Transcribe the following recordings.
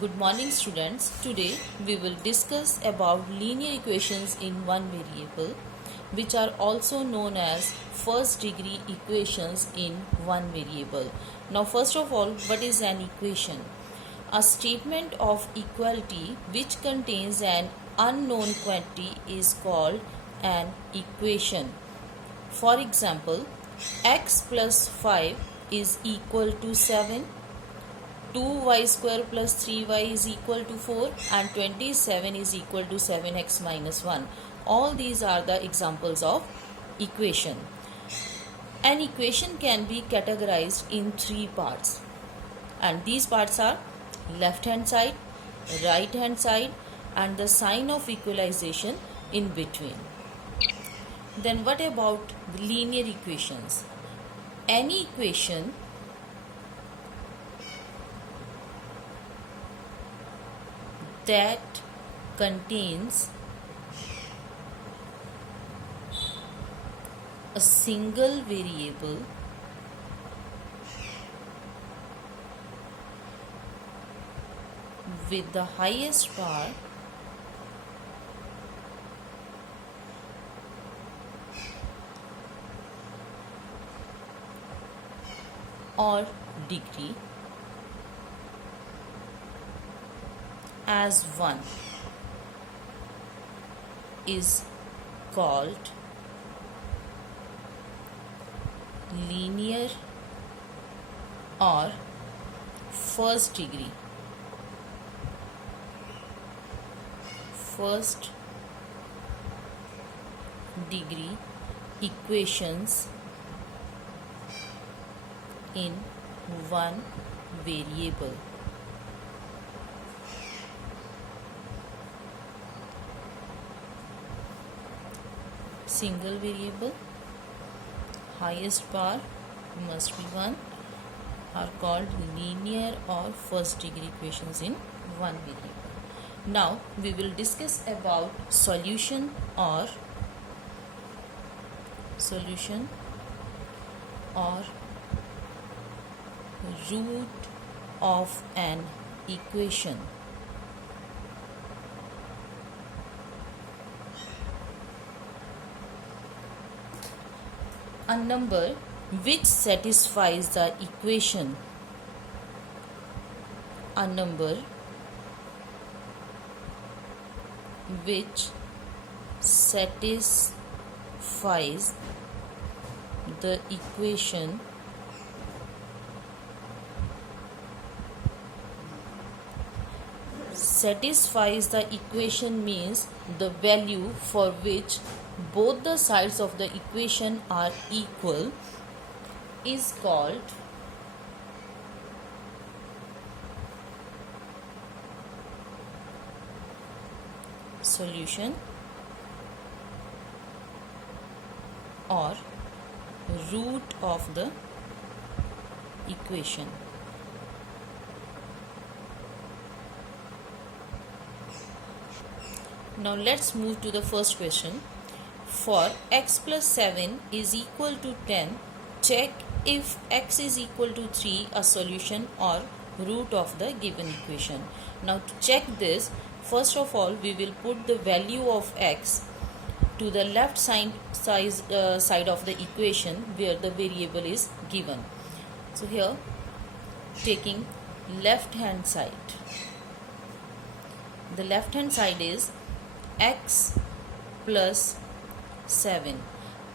Good morning students. Today we will discuss about linear equations in one variable which are also known as first degree equations in one variable. Now first of all, what is an equation? A statement of equality which contains an unknown quantity is called an equation. For example, x plus 5 is equal to 7, 2y square plus 3y is equal to 4 and 27 is equal to 7x minus 1. All these are the examples of equation. An equation can be categorized in three parts, and these parts are left hand side, right hand side and the sign of equalization in between. Then what about the linear equations? Any equation that contains a single variable with the highest power or degree as 1 is called linear or first degree equations in one variable. Single variable, highest power must be 1, are called linear or first degree equations in one variable. Now we will discuss about solution or root of an equation. A number which satisfies the equation. A number which satisfies the equation means the value for which both the sides of the equation are equal is called solution or root of the equation. Now let's move to the first question. For x plus 7 is equal to 10, check if x is equal to 3 a solution or root of the given equation. Now to check this, first of all we will put the value of x to the left side of the equation where the variable is given. So here taking left hand side, the left hand side is x plus 7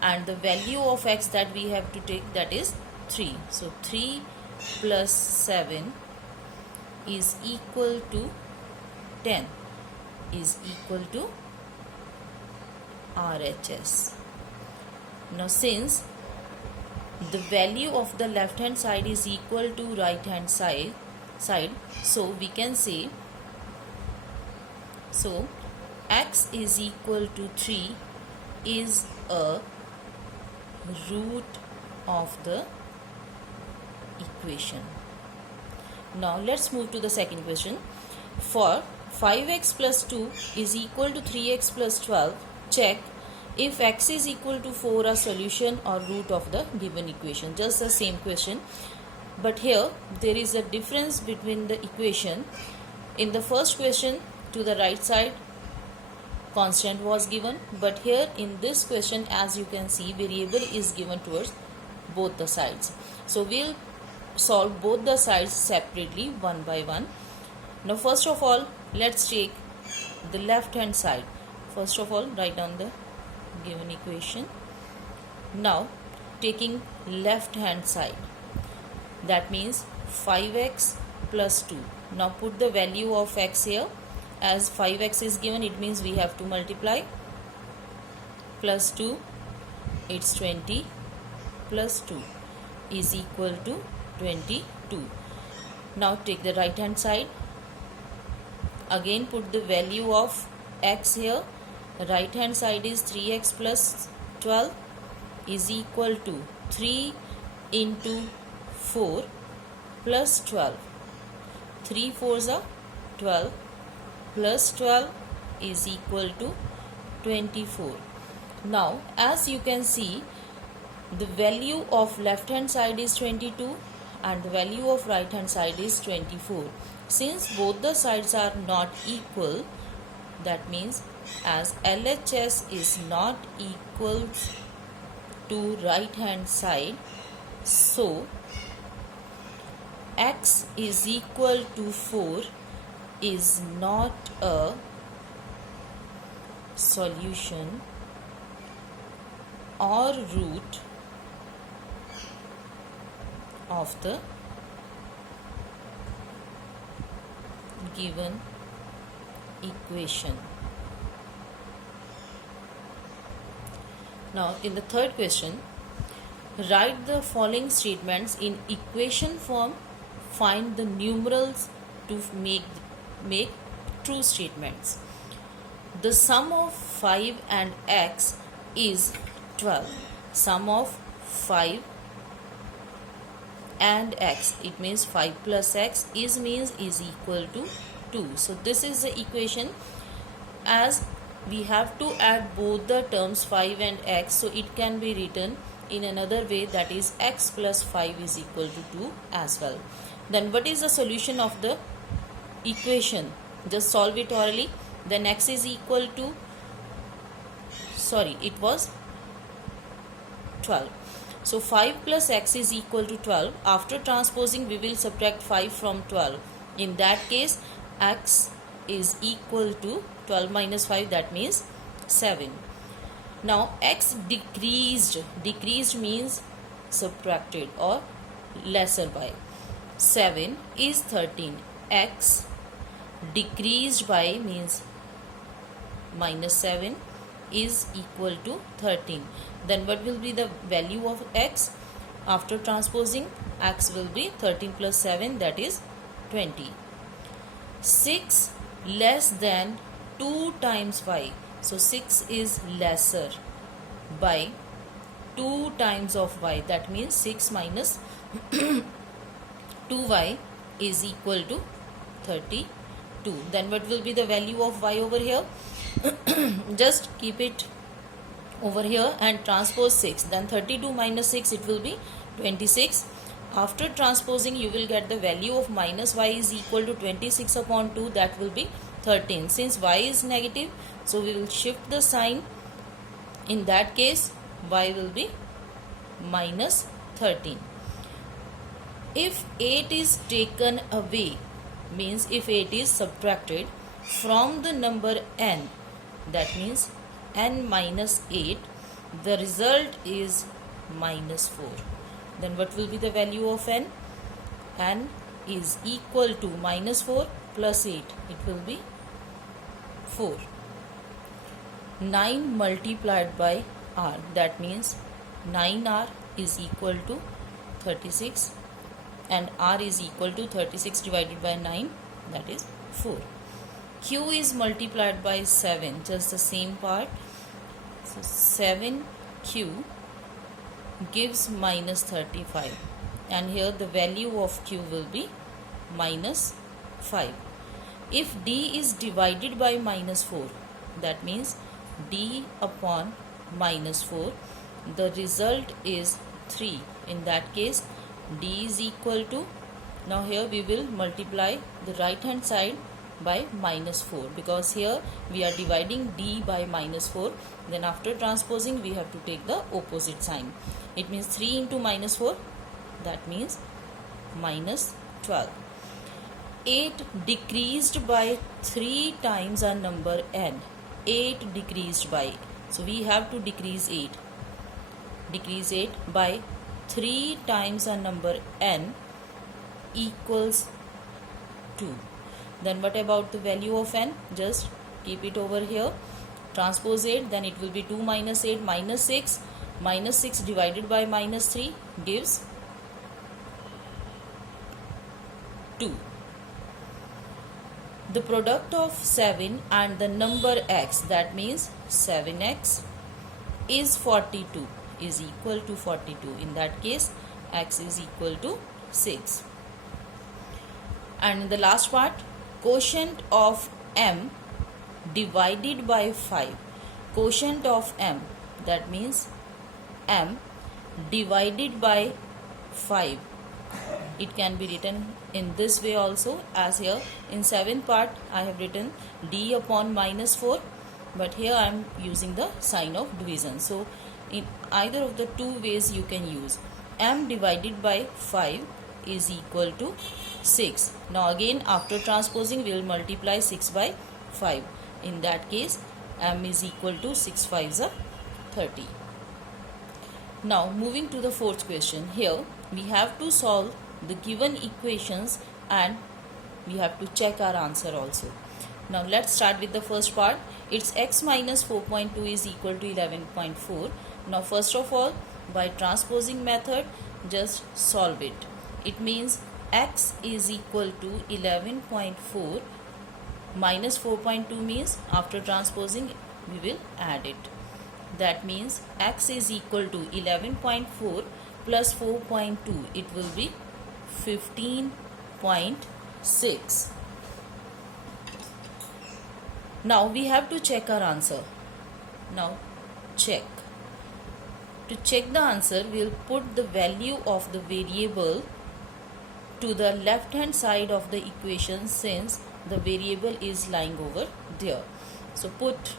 and the value of x that we have to take, that is 3. So 3 plus 7 is equal to 10 is equal to RHS. Now since the value of the left hand side is equal to right hand side, so we can say, so x is equal to 3 is a root of the equation. Now let's move to the second question. For 5x plus 2 is equal to 3x plus 12, check if x is equal to 4 a solution or root of the given equation. Just the same question, but here there is a difference between the equation. In the first question, to the right side constant was given, but here in this question, as you can see, variable is given towards both the sides. So we'll solve both the sides separately one by one. Now first of all, let's take the left hand side. First of all, write down the given equation. Now taking left hand side, that means 5x plus 2. Now put the value of x here. As 5x is given, it means we have to multiply. Plus 2, it's 20, plus 2 is equal to 22. Now take the right hand side. Again put the value of x here. Right hand side is 3x plus 12 is equal to 3 into 4 plus 12. 3 4s are 12 plus 12 is equal to 24. Now as you can see, the value of left hand side is 22 and the value of right hand side is 24. Since both the sides are not equal, that means as LHS is not equal to right hand side, so x is equal to 4 is not a solution or root of the given equation. Now in the third question, write the following statements in equation form. Find the numerals to make true statements. The sum of 5 and x is 12. Sum of 5 and x, it means 5 plus x is equal to 2. So this is the equation. As we have to add both the terms 5 and x, so it can be written in another way, that is x plus 5 is equal to 2 as well. Then what is the solution of the equation? Just solve it orally. Then x is equal to, it was 12. So 5 plus x is equal to 12. After transposing, we will subtract 5 from 12. In that case, x is equal to 12 minus 5, that means 7. Now x decreased means subtracted or lesser by. 7 is 13. X decreased by means minus 7 is equal to 13. Then what will be the value of x? After transposing, x will be 13 plus 7, that is 20. 6 less than 2 times y. So 6 is lesser by 2 times of y. That means 6 minus 2y is equal to 32. Then what will be the value of y over here? Just keep it over here and transpose 6. Then 32 minus 6, it will be 26. After transposing, you will get the value of minus y is equal to 26 upon 2, that will be 13. Since y is negative, so we will shift the sign. In that case, y will be minus 13. If 8 is taken away, means if 8 is subtracted from the number n, that means n minus 8, the result is minus 4. Then what will be the value of n? N is equal to minus 4 plus 8, it will be 4. 9 multiplied by r, that means 9r is equal to 36 and r is equal to 36 divided by 9, that is 4. Q is multiplied by 7, just the same part. So 7q gives minus 35 and here the value of q will be minus 5. If d is divided by minus 4, that means d upon minus 4, the result is 3. In that case, d is equal to, now here we will multiply the right hand side by minus 4, because here we are dividing d by minus 4. Then after transposing we have to take the opposite sign. It means 3 into minus 4, that means minus 12. 8 decreased by 3 times a number n. 8 decreased by, so we have to decrease 8. Decrease 8 by 3 times a number n equals 2. Then what about the value of n? Just keep it over here. Transpose 8, then it will be 2 minus 8 minus 6. Minus 6 divided by minus 3 gives 2. The product of 7 and the number x, that means 7x, is 42, is equal to 42. In that case, x is equal to 6. And in the last part, quotient of m divided by 5. Quotient of m, that means m divided by 5. It can be written in this way also, as here in 7th part I have written d upon minus 4, but here I am using the sign of division. So in either of the two ways you can use. M divided by 5 is equal to 6. Now again after transposing we will multiply 6 by 5. In that case m is equal to 6 5s are 30. Now moving to the fourth question. Here we have to solve the given equations and we have to check our answer also. Now let's start with the first part. It's x minus 4.2 is equal to 11.4. Now first of all, by transposing method, just solve it. It means x is equal to 11.4 minus 4.2 means after transposing we will add it. That means x is equal to 11.4 plus 4.2. It will be 15.6. Now we have to check our answer. Now check. To check the answer, we will put the value of the variable to the left hand side of the equation since the variable is lying over there. So put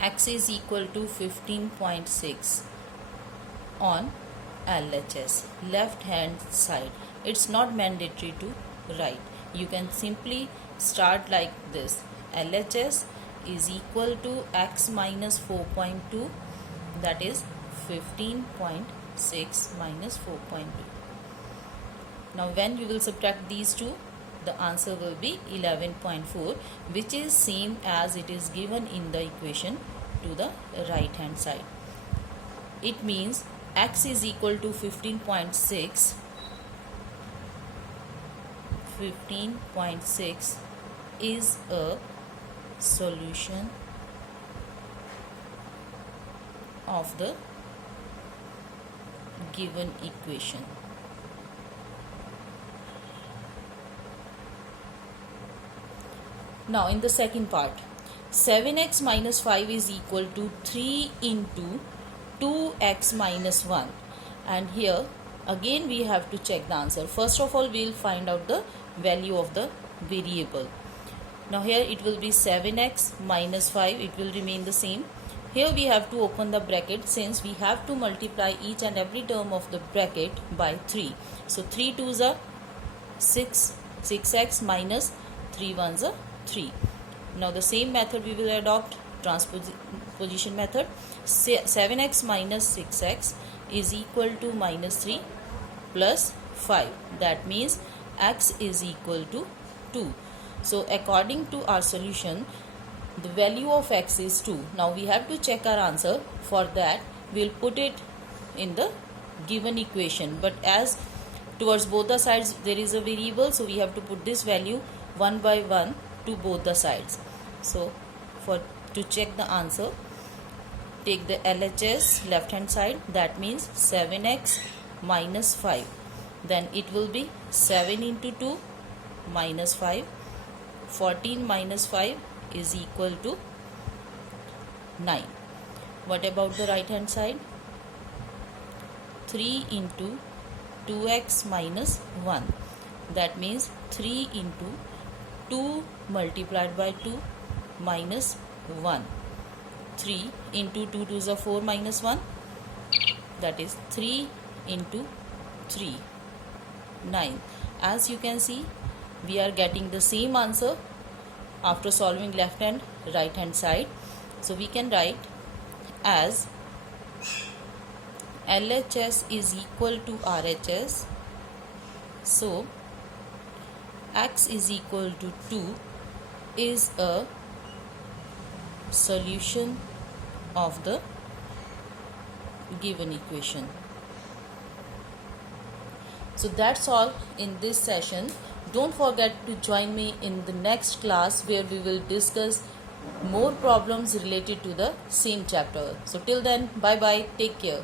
x is equal to 15.6 on LHS, left hand side. It's not mandatory to write. You can simply start like this. LHS is equal to x minus 4.2, that is 15.6 minus 4.2. Now when you will subtract these two, the answer will be 11.4, which is same as it is given in the equation to the right hand side. It means x is equal to 15.6. 15.6 is a solution of the given equation. Now in the second part, 7x minus 5 is equal to 3 into 2x minus 1, and here again we have to check the answer. First of all we will find out the value of the variable. Now here it will be 7x minus 5, it will remain the same. Here we have to open the bracket since we have to multiply each and every term of the bracket by 3. So 3 2s are 6, 6x minus 3 1s are 3. Now the same method we will adopt, transposition method. 7x minus 6x is equal to minus 3 plus 5. That means x is equal to 2. So according to our solution, the value of x is 2. Now we have to check our answer. For that we will put it in the given equation, but as towards both the sides there is a variable, so we have to put this value one by one to both the sides. So to check the answer, take the LHS left hand side, that means 7x minus 5. Then it will be 7 into 2 minus 5. 14 minus 5 is equal to 9. What about the right hand side? 3 into 2x minus 1. That means 3 into 2 multiplied by 2 minus 1. 3 into 2 to the 4 minus 1. That is 3 into 3. 9. As you can see, we are getting the same answer after solving left and right hand side. So we can write as LHS is equal to RHS. So x is equal to 2 is a solution of the given equation. So that's all in this session. Don't forget to join me in the next class where we will discuss more problems related to the same chapter. So till then, bye bye, take care.